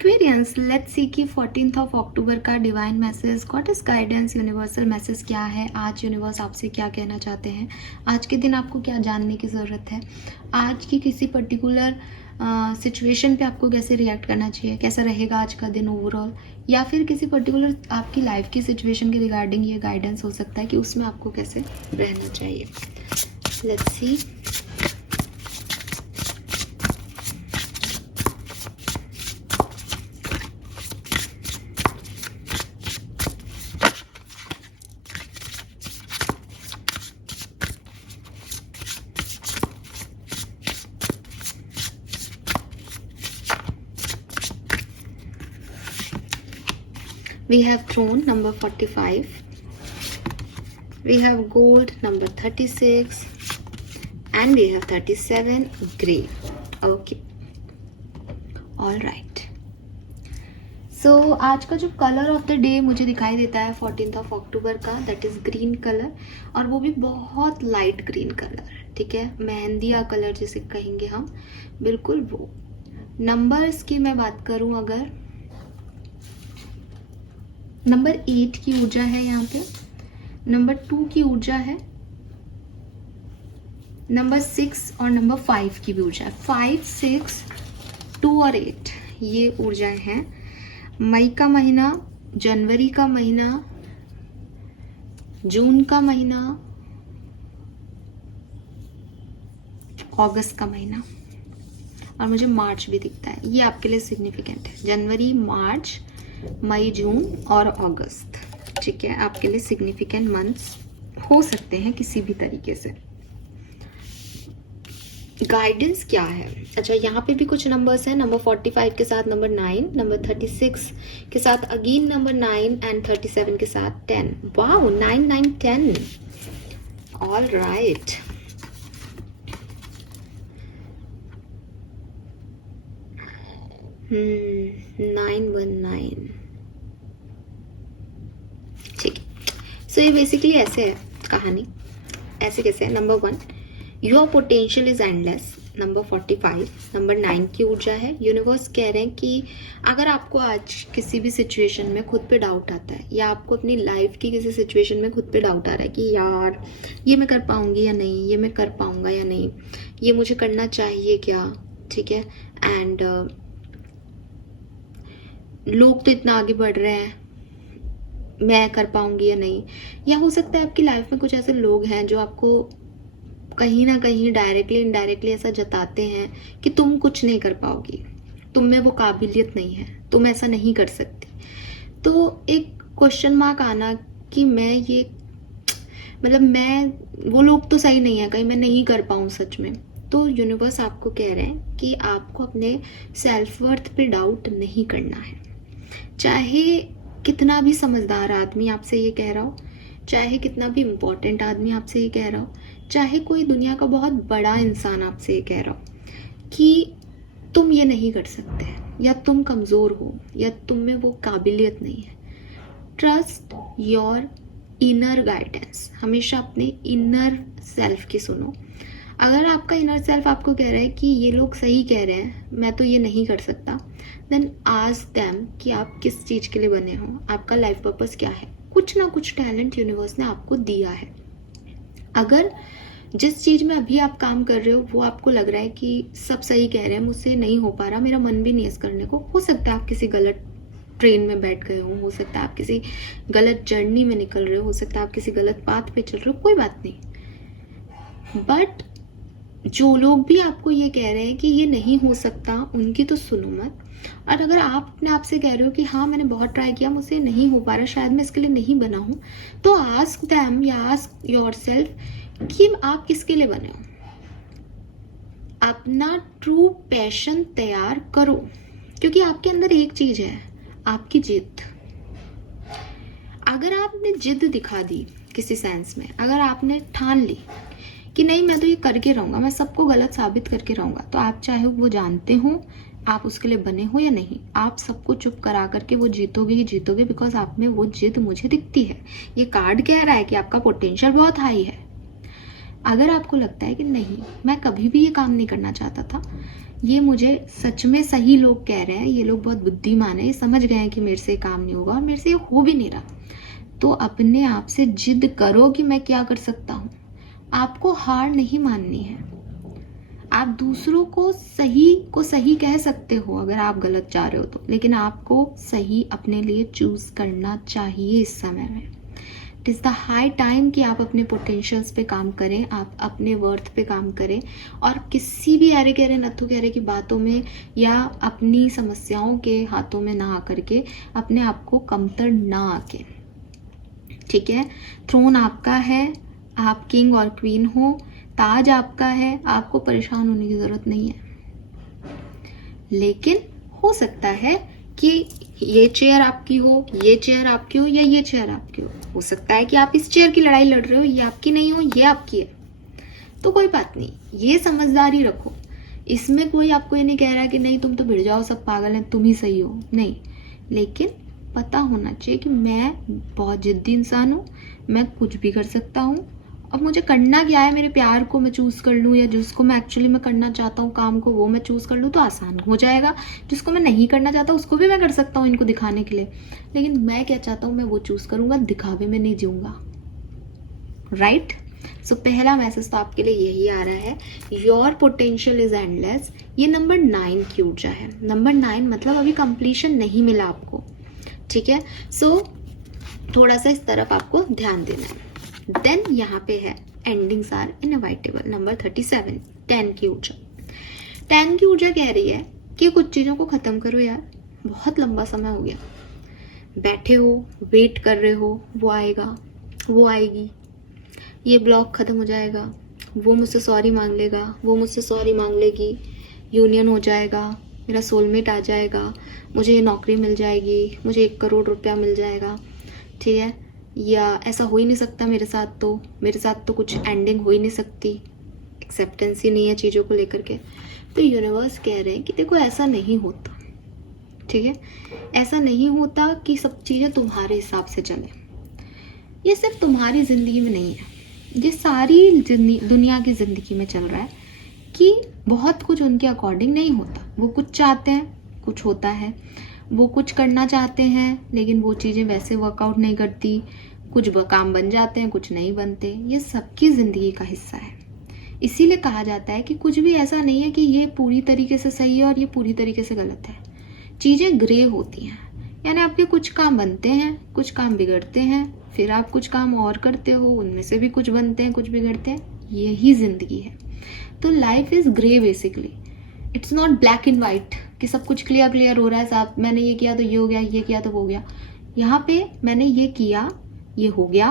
Aquarians, let's see कि 14th of October का divine message, God is guidance, universal message क्या है आज। यूनिवर्स आपसे क्या कहना चाहते हैं आज के दिन, आपको क्या जानने की ज़रूरत है आज की किसी पर्टिकुलर सिचुएशन पे आपको कैसे रिएक्ट करना चाहिए, कैसा रहेगा आज का दिन ओवरऑल, या फिर किसी पर्टिकुलर आपकी लाइफ की सिचुएशन के रिगार्डिंग ये गाइडेंस हो सकता है कि उसमें आपको कैसे रहना चाहिए। Let's see. We have throne number 45, we have gold number 36, and we have 37 gray. Okay, all right. So आज का जो कलर ऑफ द डे मुझे दिखाई देता है 14th ऑफ अक्टूबर का, दैट इज ग्रीन कलर, और वो भी बहुत लाइट ग्रीन कलर, ठीक है, मेहंदिया कलर जिसे कहेंगे हम, बिल्कुल वो। नंबर्स की मैं बात करूं, अगर नंबर 8 की ऊर्जा है यहाँ पे, नंबर 2 की ऊर्जा है, नंबर 6 और नंबर 5 की भी ऊर्जा है। 5, 6, 2 और 8 ये ऊर्जाएं हैं। मई का महीना, जनवरी का महीना, जून का महीना, अगस्त का महीना, और मुझे मार्च भी दिखता है। ये आपके लिए सिग्निफिकेंट है। जनवरी, मार्च, मई, जून और अगस्त, ठीक है, आपके लिए सिग्निफिकेंट मंथ्स हो सकते हैं किसी भी तरीके से। गाइडेंस क्या है? अच्छा, यहाँ पे भी कुछ नंबर्स हैं। नंबर 45 के साथ नंबर 9, नंबर 36 के साथ अगेन नंबर 9 एंड 37 के साथ 10। वाओ, 9, 9, 10। All right. नाइन 1 9, ठीक है। सो ये बेसिकली ऐसे है कहानी। ऐसे कैसे है? Number 1, your potential is endless. Number 45, number 9 की ऊर्जा है। यूनिवर्स कह रहे हैं कि अगर आपको आज किसी भी सिचुएशन में खुद पे डाउट आता है, या आपको अपनी लाइफ की किसी सिचुएशन में खुद पे डाउट आ रहा है कि यार ये मैं कर पाऊंगी या नहीं, ये मैं कर पाऊंगा या नहीं, ये मुझे करना चाहिए क्या, ठीक है, एंड लोग तो इतना आगे बढ़ रहे हैं, मैं कर पाऊंगी या नहीं। या हो सकता है आपकी लाइफ में कुछ ऐसे लोग हैं जो आपको कहीं ना कहीं डायरेक्टली इनडायरेक्टली ऐसा जताते हैं कि तुम कुछ नहीं कर पाओगी, तुम में वो काबिलियत नहीं है, तुम ऐसा नहीं कर सकती। तो एक क्वेश्चन मार्क आना कि मैं ये, मतलब मैं, वो लोग तो सही नहीं है, कहीं मैं नहीं कर पाऊँ सच में। तो यूनिवर्स आपको कह रहे हैं कि आपको अपने सेल्फ वर्थ पे डाउट नहीं करना है। चाहे कितना भी समझदार आदमी आपसे ये कह रहा हो, चाहे कितना भी इम्पोर्टेंट आदमी आपसे ये कह रहा हो, चाहे कोई दुनिया का बहुत बड़ा इंसान आपसे ये कह रहा हो कि तुम ये नहीं कर सकते, या तुम कमज़ोर हो, या तुम में वो काबिलियत नहीं है। Trust your inner guidance. हमेशा अपने इनर सेल्फ की सुनो। अगर आपका इनर सेल्फ आपको कह रहा है कि ये लोग सही कह रहे हैं, मैं तो ये नहीं कर सकता, देन आस्क देम कि आप किस चीज़ के लिए बने हो, आपका लाइफ पर्पस क्या है। कुछ ना कुछ टैलेंट यूनिवर्स ने आपको दिया है। अगर जिस चीज़ में अभी आप काम कर रहे हो वो आपको लग रहा है कि सब सही कह रहे हैं, मुझसे नहीं हो पा रहा, मेरा मन भी नहीं है इस करने को, हो सकता है आप किसी गलत ट्रेन में बैठ गए हो सकता है आप किसी गलत जर्नी में निकल रहे हो सकता है आप किसी गलत पाथ पे चल रहे हो, कोई बात नहीं। बट जो लोग भी आपको ये कह रहे हैं कि ये नहीं हो सकता, उनकी तो सुनो मत। और अगर आप अपने आप से कह रहे हो कि हाँ मैंने बहुत ट्राई किया, मुझसे नहीं हो पा रहा, शायद मैं इसके लिए नहीं बना हूँ, तो आस्क देम या आस्क योरसेल्फ कि आप किसके लिए बने हो। अपना ट्रू पैशन तैयार करो, क्योंकि आपके अंदर एक चीज है, आपकी जिद। अगर आपने जिद दिखा दी किसी सेंस में, अगर आपने ठान ली कि नहीं मैं तो ये करके रहूंगा, मैं सबको गलत साबित करके रहूंगा, तो आप चाहे वो जानते हो आप उसके लिए बने हो या नहीं, आप सबको चुप करा करके वो जीतोगे ही जीतोगे, बिकॉज आप में वो जिद मुझे दिखती है। ये कार्ड कह रहा है कि आपका पोटेंशियल बहुत हाई है। अगर आपको लगता है कि नहीं मैं कभी भी ये काम नहीं करना चाहता था, ये मुझे सच में सही लोग कह रहे हैं, ये लोग बहुत बुद्धिमान है, ये समझ गए हैं कि मेरे से काम नहीं होगा और मेरे से ये हो भी नहीं रहा। तो अपने आप से जिद करो कि मैं क्या कर सकता हूँ। आपको हार नहीं माननी है। आप दूसरों को सही कह सकते हो अगर आप गलत जा रहे हो तो, लेकिन आपको सही अपने लिए चूज करना चाहिए इस समय में। It is the high time कि आप अपने पोटेंशियल्स पे काम करें, आप अपने वर्थ पे काम करें और किसी भी अरे गहरे नत्थु गहरे की बातों में या अपनी समस्याओं के हाथों में ना आकर के अपने आप को कमतर ना आके, ठीक है। थ्रोन आपका है, आप किंग और क्वीन हो, ताज आपका है, आपको परेशान होने की ज़रूरत नहीं है। लेकिन हो सकता है कि ये चेयर आपकी हो, ये चेयर आपकी हो या ये चेयर आपकी हो सकता है कि आप इस चेयर की लड़ाई लड़ रहे हो, ये आपकी नहीं हो, ये आपकी है। तो कोई बात नहीं, ये समझदारी रखो। इसमें कोई आपको ये नहीं कह रहा कि नहीं तुम तो भिड़ जाओ, सब पागल हैं, तुम ही सही हो, नहीं। लेकिन पता होना चाहिए कि मैं बहुत जिद्दी इंसान हूँ, मैं कुछ भी कर सकता हूँ। अब मुझे करना क्या है, मेरे प्यार को मैं चूज़ कर लूँ या जिसको मैं एक्चुअली मैं करना चाहता हूँ काम को वो मैं चूज़ कर लूँ तो आसान हो जाएगा। जिसको मैं नहीं करना चाहता उसको भी मैं कर सकता हूँ इनको दिखाने के लिए, लेकिन मैं क्या चाहता हूँ मैं वो चूज़ करूँगा, दिखावे में नहीं जीऊँगा। राइट। सो पहला मैसेज तो आपके लिए यही आ रहा है, योर पोटेंशियल इज एंडलेस। ये नंबर 9 की ऊर्जा है। नंबर 9 मतलब अभी कंप्लीशन नहीं मिला आपको, ठीक है। सो थोड़ा सा इस तरफ आपको ध्यान देना है। देन यहाँ पे है एंडिंग्स आर इनएविटेबल। नंबर 37 10 की ऊर्जा। 10 की ऊर्जा कह रही है कि कुछ चीज़ों को ख़त्म करो यार, बहुत लंबा समय हो गया, बैठे हो वेट कर रहे हो, वो आएगा वो आएगी, ये ब्लॉक ख़त्म हो जाएगा, वो मुझसे सॉरी मांग लेगा, वो मुझसे सॉरी मांग लेगी, यूनियन हो जाएगा, मेरा सोलमेट आ जाएगा, मुझे ये नौकरी मिल जाएगी, मुझे 1 करोड़ रुपया मिल जाएगा, ठीक है। या ऐसा हो ही नहीं सकता मेरे साथ तो कुछ एंडिंग हो ही नहीं सकती, एक्सेप्टेंस ही नहीं है चीज़ों को लेकर के। तो यूनिवर्स कह रहे हैं कि देखो ऐसा नहीं होता, ठीक है। ऐसा नहीं होता कि सब चीज़ें तुम्हारे हिसाब से चले। ये सिर्फ तुम्हारी ज़िंदगी में नहीं है, ये सारी दुनिया की ज़िंदगी में चल रहा है कि बहुत कुछ उनके अकॉर्डिंग नहीं होता। वो कुछ चाहते हैं, कुछ होता है, वो कुछ करना चाहते हैं लेकिन वो चीज़ें वैसे वर्कआउट नहीं करती, कुछ काम बन जाते हैं, कुछ नहीं बनते। ये सबकी ज़िंदगी का हिस्सा है। इसीलिए कहा जाता है कि कुछ भी ऐसा नहीं है कि ये पूरी तरीके से सही है और ये पूरी तरीके से गलत है। चीज़ें ग्रे होती हैं, यानी आपके कुछ काम बनते हैं, कुछ काम बिगड़ते हैं, फिर आप कुछ काम और करते हो, उनमें से भी कुछ बनते हैं, कुछ बिगड़ते हैं। यही ज़िंदगी है। तो life is grey basically, it's not black and white कि सब कुछ क्लियर हो रहा है साहब, मैंने ये किया तो ये हो गया, ये किया तो वो हो गया। यहाँ पे मैंने ये किया ये हो गया,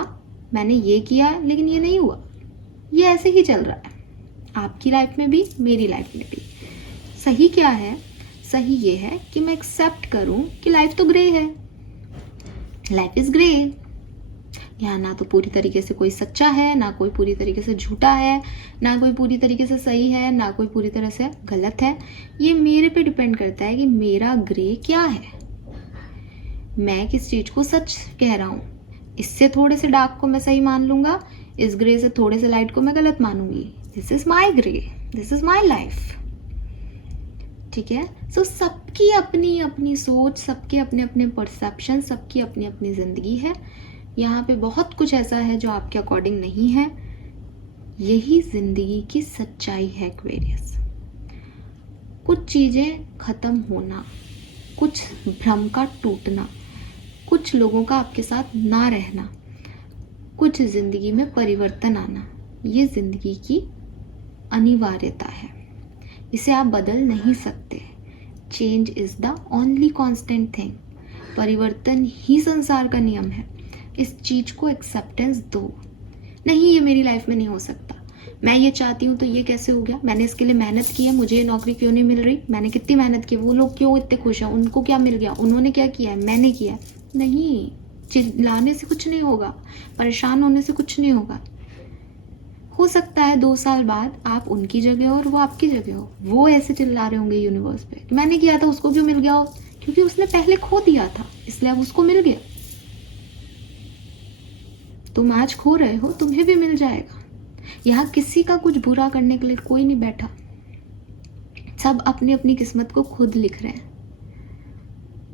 मैंने ये किया लेकिन ये नहीं हुआ, ये ऐसे ही चल रहा है। आपकी लाइफ में भी, मेरी लाइफ में भी। सही क्या है? सही ये है कि मैं एक्सेप्ट करूं कि लाइफ तो ग्रे है, लाइफ इज ग्रे। यहाँ ना तो पूरी तरीके से कोई सच्चा है, ना कोई पूरी तरीके से झूठा है, ना कोई पूरी तरीके से सही है, ना कोई पूरी तरह से गलत है। ये मेरे पे डिपेंड करता है कि मेरा ग्रे क्या है, मैं किस चीज़ को सच कह रहा हूँ। इससे थोड़े से डार्क को मैं सही मान लूंगा, इस ग्रे से थोड़े से लाइट को मैं गलत मानूंगी। This is my grey, this is my life, ठीक है। सो सबकी अपनी अपनी सोच, सबके अपने अपने परसेप्शन, सबकी अपनी अपनी जिंदगी है। यहाँ पे बहुत कुछ ऐसा है जो आपके अकॉर्डिंग नहीं है। यही जिंदगी की सच्चाई है एक्वेरियस। कुछ चीजें खत्म होना, कुछ भ्रम का टूटना, कुछ लोगों का आपके साथ ना रहना, कुछ जिंदगी में परिवर्तन आना, ये जिंदगी की अनिवार्यता है। इसे आप बदल नहीं सकते। Change is the only constant thing. परिवर्तन ही संसार का नियम है। इस चीज को एक्सेप्टेंस दो। नहीं, ये मेरी लाइफ में नहीं हो सकता, मैं ये चाहती हूँ तो ये कैसे हो गया, मैंने इसके लिए मेहनत की है, मुझे ये नौकरी क्यों नहीं मिल रही, मैंने कितनी मेहनत की, वो लोग क्यों इतने खुश हैं, उनको क्या मिल गया, उन्होंने क्या किया है, मैंने किया। नहीं, चिल्लाने से कुछ नहीं होगा, परेशान होने से कुछ नहीं होगा। हो सकता है 2 साल बाद आप उनकी जगह हो और वो आपकी जगह हो, वो ऐसे चिल्ला रहे होंगे यूनिवर्स पे, मैंने किया था उसको क्यों मिल गया हो, क्योंकि उसने पहले खो दिया था इसलिए अब उसको मिल गया। तुम आज खो रहे हो, तुम्हें भी मिल जाएगा। यहाँ किसी का कुछ बुरा करने के लिए कोई नहीं बैठा, सब अपनी अपनी किस्मत को खुद लिख रहे हैं,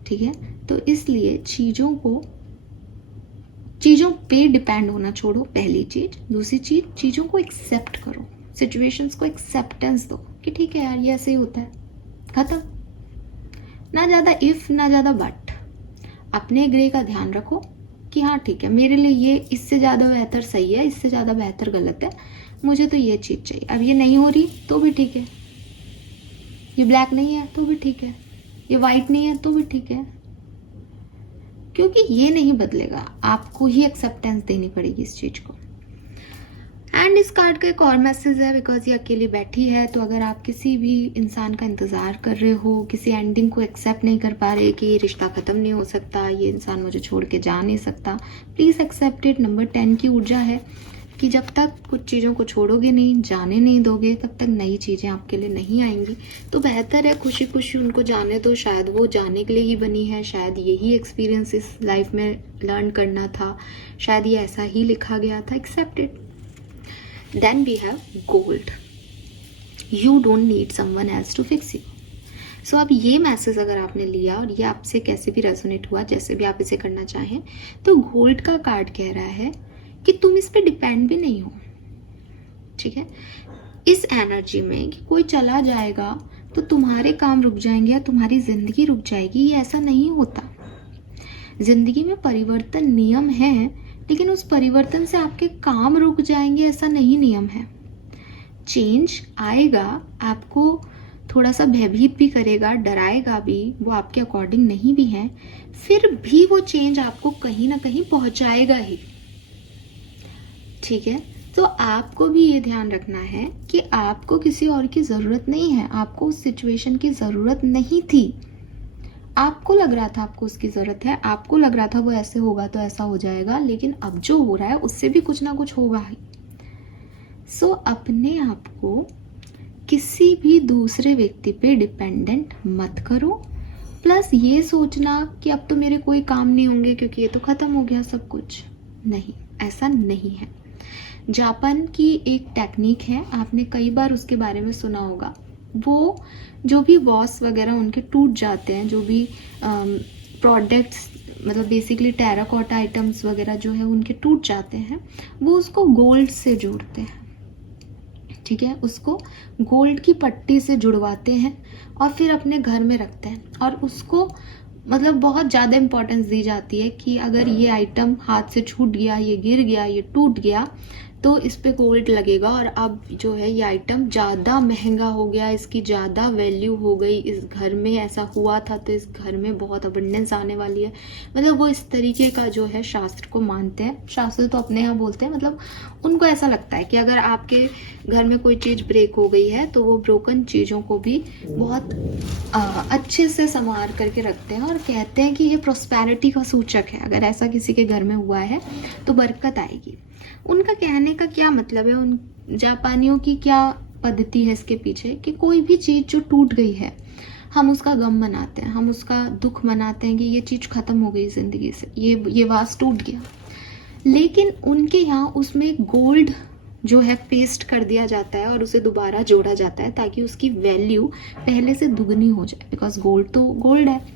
ठीक है। तो इसलिए चीज़ों पे डिपेंड होना छोड़ो, पहली चीज। दूसरी चीज, चीज़ों को एक्सेप्ट करो, सिचुएशंस को एक्सेप्टेंस दो कि ठीक है यार ये ऐसे ही होता है, खत्म। ना ज़्यादा इफ, ना ज़्यादा बट। अपने ग्रे का ध्यान रखो कि हाँ ठीक है, मेरे लिए ये इससे ज़्यादा बेहतर सही है, इससे ज़्यादा बेहतर गलत है, मुझे तो ये चीज़ चाहिए। अब ये नहीं हो रही तो भी ठीक है, ये ब्लैक नहीं है तो भी ठीक है, ये वाइट नहीं है तो भी ठीक है, क्योंकि ये नहीं बदलेगा, आपको ही एक्सेप्टेंस देनी पड़ेगी इस चीज़ को। एंड इस कार्ड का एक और मैसेज है, बिकॉज ये अकेली बैठी है, तो अगर आप किसी भी इंसान का इंतज़ार कर रहे हो, किसी एंडिंग को एक्सेप्ट नहीं कर पा रहे कि ये रिश्ता ख़त्म नहीं हो सकता, ये इंसान मुझे छोड़ के जा नहीं सकता, प्लीज़ एक्सेप्ट इट। नंबर 10 की ऊर्जा है कि जब तक कुछ चीज़ों को छोड़ोगे नहीं, जाने नहीं दोगे, तब तक नई चीज़ें आपके लिए नहीं आएंगी। तो बेहतर है खुशी खुशी उनको जाने दो, शायद वो जाने के लिए ही बनी है, शायद यही एक्सपीरियंस इस लाइफ में लर्न करना था, शायद ये ऐसा ही लिखा गया था। Accept it. Then we have gold. You don't need someone else to fix you. So अब ये मैसेज अगर आपने लिया और ये आपसे कैसे भी रेजोनेट हुआ, जैसे भी आप इसे करना चाहें, तो गोल्ड का कार्ड कह रहा है कि तुम इस पे डिपेंड भी नहीं हो, ठीक है। इस एनर्जी में कि कोई चला जाएगा तो तुम्हारे काम रुक जाएंगे या तुम्हारी जिंदगी रुक जाएगी, ये ऐसा नहीं होता। जिंदगी में परिवर्तन नियम है, लेकिन उस परिवर्तन से आपके काम रुक जाएंगे ऐसा नहीं नियम है। चेंज आएगा, आपको थोड़ा सा भयभीत भी करेगा, डराएगा भी, वो आपके अकॉर्डिंग नहीं भी है, फिर भी वो चेंज आपको कहीं ना कहीं पहुंचाएगा ही, ठीक है। तो आपको भी ये ध्यान रखना है कि आपको किसी और की ज़रूरत नहीं है, आपको उस सिचुएशन की ज़रूरत नहीं थी। आपको लग रहा था आपको उसकी ज़रूरत है, आपको लग रहा था वो ऐसे होगा तो ऐसा हो जाएगा, लेकिन अब जो हो रहा है उससे भी कुछ ना कुछ होगा ही। सो अपने आप को किसी भी दूसरे व्यक्ति पे डिपेंडेंट मत करो। प्लस ये सोचना कि अब तो मेरे कोई काम नहीं होंगे क्योंकि ये तो ख़त्म हो गया सब कुछ, नहीं, ऐसा नहीं है। जापान की एक टेक्निक है, आपने कई बार उसके बारे में सुना होगा। वो जो भी वॉस वगैरह उनके टूट जाते हैं, जो भी प्रोडक्ट्स मतलब बेसिकली टेराकोटा आइटम्स वगैरह जो है उनके टूट जाते हैं, वो उसको गोल्ड से जोड़ते हैं, ठीक है। उसको गोल्ड की पट्टी से जुड़वाते हैं और फिर अपने घर में रखते हैं, और उसको मतलब बहुत ज़्यादा इम्पोर्टेंस दी जाती है कि अगर ये आइटम हाथ से छूट गया, ये गिर गया, ये टूट गया, तो इस पे गोल्ड लगेगा और अब जो है ये आइटम ज़्यादा महंगा हो गया, इसकी ज़्यादा वैल्यू हो गई, इस घर में ऐसा हुआ था तो इस घर में बहुत अबंडेंस आने वाली है। मतलब वो इस तरीके का जो है शास्त्र को मानते हैं। शास्त्र तो अपने यहाँ बोलते हैं, मतलब उनको ऐसा लगता है कि अगर आपके घर में कोई चीज़ ब्रेक हो गई है तो वो ब्रोकन चीज़ों को भी बहुत अच्छे से संवार करके रखते हैं और कहते हैं कि ये प्रोस्पेरिटी का सूचक है। अगर ऐसा किसी के घर में हुआ है तो बरकत आएगी। उनका कहने का क्या मतलब है, उन जापानियों की क्या पद्धति है इसके पीछे, कि कोई भी चीज़ जो टूट गई है हम उसका गम मनाते हैं, हम उसका दुख मनाते हैं कि ये चीज़ ख़त्म हो गई ज़िंदगी से, ये वास टूट गया। लेकिन उनके यहाँ उसमें गोल्ड जो है पेस्ट कर दिया जाता है और उसे दोबारा जोड़ा जाता है ताकि उसकी वैल्यू पहले से दुगनी हो जाए, बिकॉज गोल्ड तो गोल्ड है।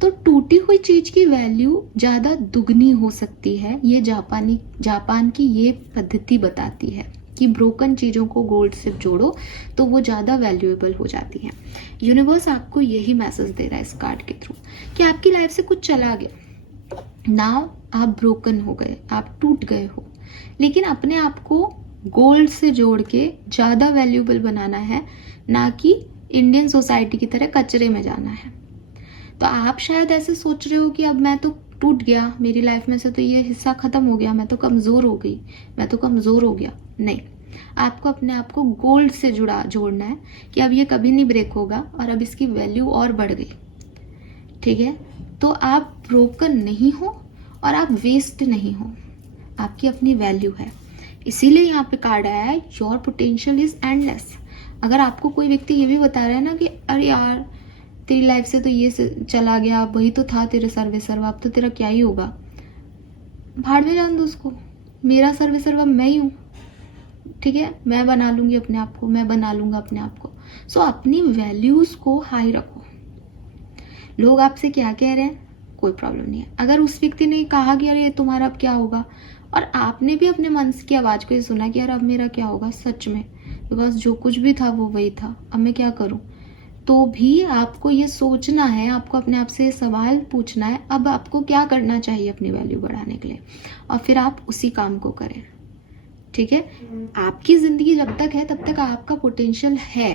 तो टूटी हुई चीज की वैल्यू ज्यादा दुगनी हो सकती है। ये जापान की ये पद्धति बताती है कि ब्रोकन चीजों को गोल्ड से जोड़ो तो वो ज्यादा वैल्यूएबल हो जाती है। यूनिवर्स आपको यही मैसेज दे रहा है इस कार्ड के थ्रू कि आपकी लाइफ से कुछ चला गया, नाउ आप ब्रोकन हो गए, आप टूट गए हो, लेकिन अपने आप को गोल्ड से जोड़ के ज्यादा वैल्यूएबल बनाना है, ना कि इंडियन सोसाइटी की तरह कचरे में जाना है। तो आप शायद ऐसे सोच रहे हो कि अब मैं तो टूट गया, मेरी लाइफ में से तो ये हिस्सा खत्म हो गया, मैं तो कमज़ोर हो गई, मैं तो कमज़ोर हो गया। नहीं, आपको अपने आप को गोल्ड से जोड़ना है कि अब ये कभी नहीं ब्रेक होगा और अब इसकी वैल्यू और बढ़ गई, ठीक है। तो आप ब्रोकन नहीं हो और आप वेस्ट नहीं हो, आपकी अपनी वैल्यू है। इसीलिए यहाँ पे कार्ड आया है योर पोटेंशियल इज एंडलेस। अगर आपको कोई व्यक्ति ये भी बता रहा है ना कि अरे यार तेरी लाइफ से तो ये चला गया, वही तो था तेरे सर्वे सर्वा, अब तो तेरा क्या ही होगा, भाड़ में जान दो उसको। मेरा सर्वे सर्वा मैं ही हूँ, ठीक है। मैं बना लूंगी अपने आप को, मैं बना लूंगा अपने आप को। सो अपनी वैल्यूज़ को हाई रखो। लोग आपसे क्या कह रहे हैं कोई प्रॉब्लम नहीं है। अगर उस व्यक्ति ने कहा कि अरे तुम्हारा अब क्या होगा, और आपने भी अपने मन की आवाज़ को ये सुना कि यार अब मेरा क्या होगा सच में, बिकॉज जो कुछ भी था वो वही था, अब मैं क्या करूं, तो भी आपको ये सोचना है, आपको अपने आप से सवाल पूछना है अब आपको क्या करना चाहिए अपनी वैल्यू बढ़ाने के लिए, और फिर आप उसी काम को करें। ठीक है, आपकी ज़िंदगी जब तक है तब तक आपका पोटेंशियल है,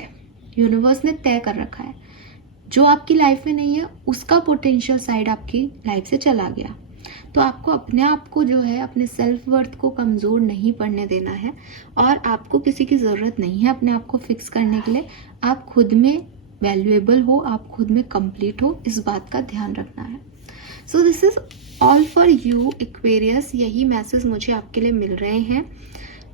यूनिवर्स ने तय कर रखा है। जो आपकी लाइफ में नहीं है उसका पोटेंशियल साइड आपकी लाइफ से चला गया। तो आपको अपने आप को जो है, अपने सेल्फ वर्थ को कमज़ोर नहीं पड़ने देना है, और आपको किसी की ज़रूरत नहीं है अपने आप को फिक्स करने के लिए। आप खुद में वैल्यूएबल हो, आप खुद में कंप्लीट हो, इस बात का ध्यान रखना है। So this is all for you Aquarius, यही मैसेज मुझे आपके लिए मिल रहे हैं।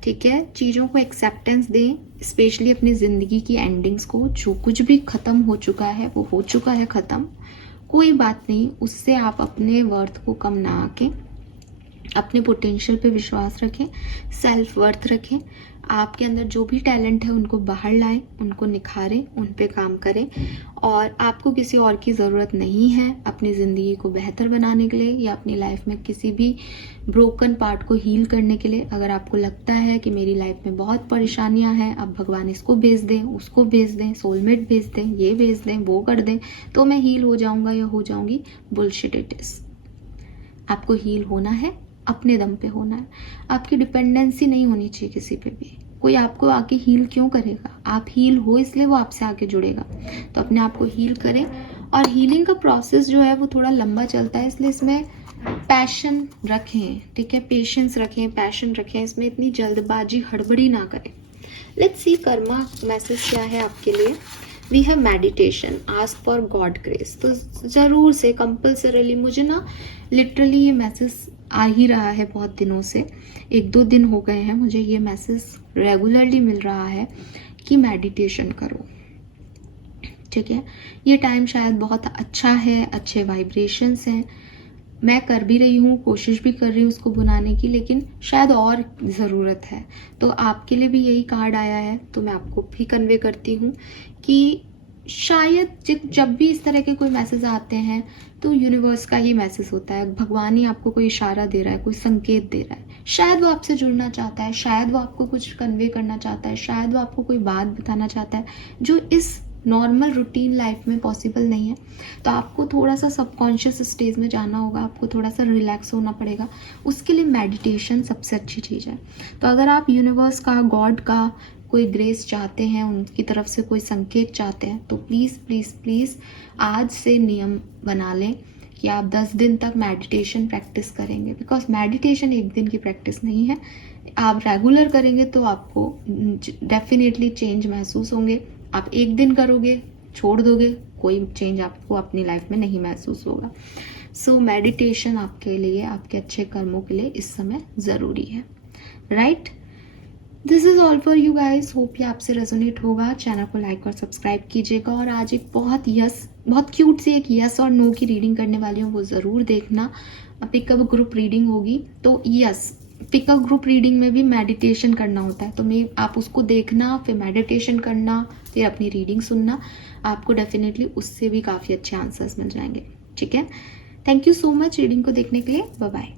ठीक है, चीज़ों को एक्सेप्टेंस दें, स्पेशली अपनी ज़िंदगी की एंडिंग्स को। जो कुछ भी ख़त्म हो चुका है वो हो चुका है ख़त्म, कोई बात नहीं, उससे आप अपने वर्थ को कम ना आके अपने पोटेंशियल पे विश्वास रखें, सेल्फ वर्थ रखें। आपके अंदर जो भी टैलेंट है उनको बाहर लाएं, उनको निखारें, उन पे काम करें, और आपको किसी और की ज़रूरत नहीं है अपनी ज़िंदगी को बेहतर बनाने के लिए या अपनी लाइफ में किसी भी ब्रोकन पार्ट को हील करने के लिए। अगर आपको लगता है कि मेरी लाइफ में बहुत परेशानियां हैं, अब भगवान इसको भेज दें, उसको भेज दें, सोलमेट भेज दें, ये भेज दें, वो कर दें तो मैं हील हो जाऊंगा या हो जाऊंगी, बुलशिट इट इज़। आपको हील होना है, अपने दम पे होना है, आपकी डिपेंडेंसी नहीं होनी चाहिए किसी पे भी। कोई आपको आके हील क्यों करेगा, आप हील हो इसलिए वो आपसे आके जुड़ेगा। तो अपने आप को हील करें, और हीलिंग का प्रोसेस जो है वो थोड़ा लंबा चलता है, इसलिए इसमें पैशन रखें। ठीक है, पेशेंस रखें, पैशन रखें, इसमें इतनी जल्दबाजी हड़बड़ी ना करें। लेट्स सी कर्मा मैसेज क्या है आपके लिए। We have meditation, ask for God grace. तो ज़रूर से कंपल्सरीली मुझे ना लिटरली ये मैसेज आ ही रहा है बहुत दिनों से, 1-2 दिन हो गए हैं मुझे ये मैसेज रेगुलरली मिल रहा है कि मेडिटेशन करो। ठीक है, ये टाइम शायद बहुत अच्छा है, अच्छे वाइब्रेशंस हैं, मैं कर भी रही हूँ, कोशिश भी कर रही हूँ उसको बुलाने की, लेकिन शायद और ज़रूरत है। तो आपके लिए भी यही कार्ड आया है, तो मैं आपको भी कन्वे करती हूँ कि शायद जब भी इस तरह के कोई मैसेज आते हैं तो यूनिवर्स का ही मैसेज होता है, भगवान ही आपको कोई इशारा दे रहा है, कोई संकेत दे रहा है। शायद वो आपसे जुड़ना चाहता है, शायद वो आपको कुछ कन्वे करना चाहता है, शायद वो आपको कोई बात बताना चाहता है जो इस नॉर्मल रूटीन लाइफ में पॉसिबल नहीं है। तो आपको थोड़ा सा सबकॉन्शियस स्टेज में जाना होगा, आपको थोड़ा सा रिलैक्स होना पड़ेगा, उसके लिए मेडिटेशन सबसे अच्छी चीज़ है। तो अगर आप यूनिवर्स का, गॉड का कोई ग्रेस चाहते हैं, उनकी तरफ से कोई संकेत चाहते हैं, तो प्लीज़ प्लीज़ प्लीज़ आज से नियम बना लें कि आप 10 दिन तक मेडिटेशन प्रैक्टिस करेंगे। बिकॉज मेडिटेशन एक दिन की प्रैक्टिस नहीं है, आप रेगुलर करेंगे तो आपको डेफिनेटली चेंज महसूस होंगे। आप एक दिन करोगे, छोड़ दोगे, कोई चेंज आपको अपनी लाइफ में नहीं महसूस होगा। सो मेडिटेशन आपके लिए, आपके अच्छे कर्मों के लिए इस समय ज़रूरी है, right. This is all for you guys, hope ये आपसे रेजोनेट होगा। चैनल को लाइक और सब्सक्राइब कीजिएगा, और आज एक बहुत क्यूट सी एक यस और नो की रीडिंग करने वाली हूँ, वो ज़रूर देखना। पिकअप ग्रुप रीडिंग होगी, तो यस, पिकअप ग्रुप रीडिंग में भी मेडिटेशन करना होता है, तो आप उसको देखना, फिर मेडिटेशन करना, फिर अपनी रीडिंग सुनना, आपको डेफिनेटली उससे भी काफ़ी अच्छे आंसर्स मिल जाएंगे। ठीक है, thank you so much reading को देखने के लिए, बाय बाय।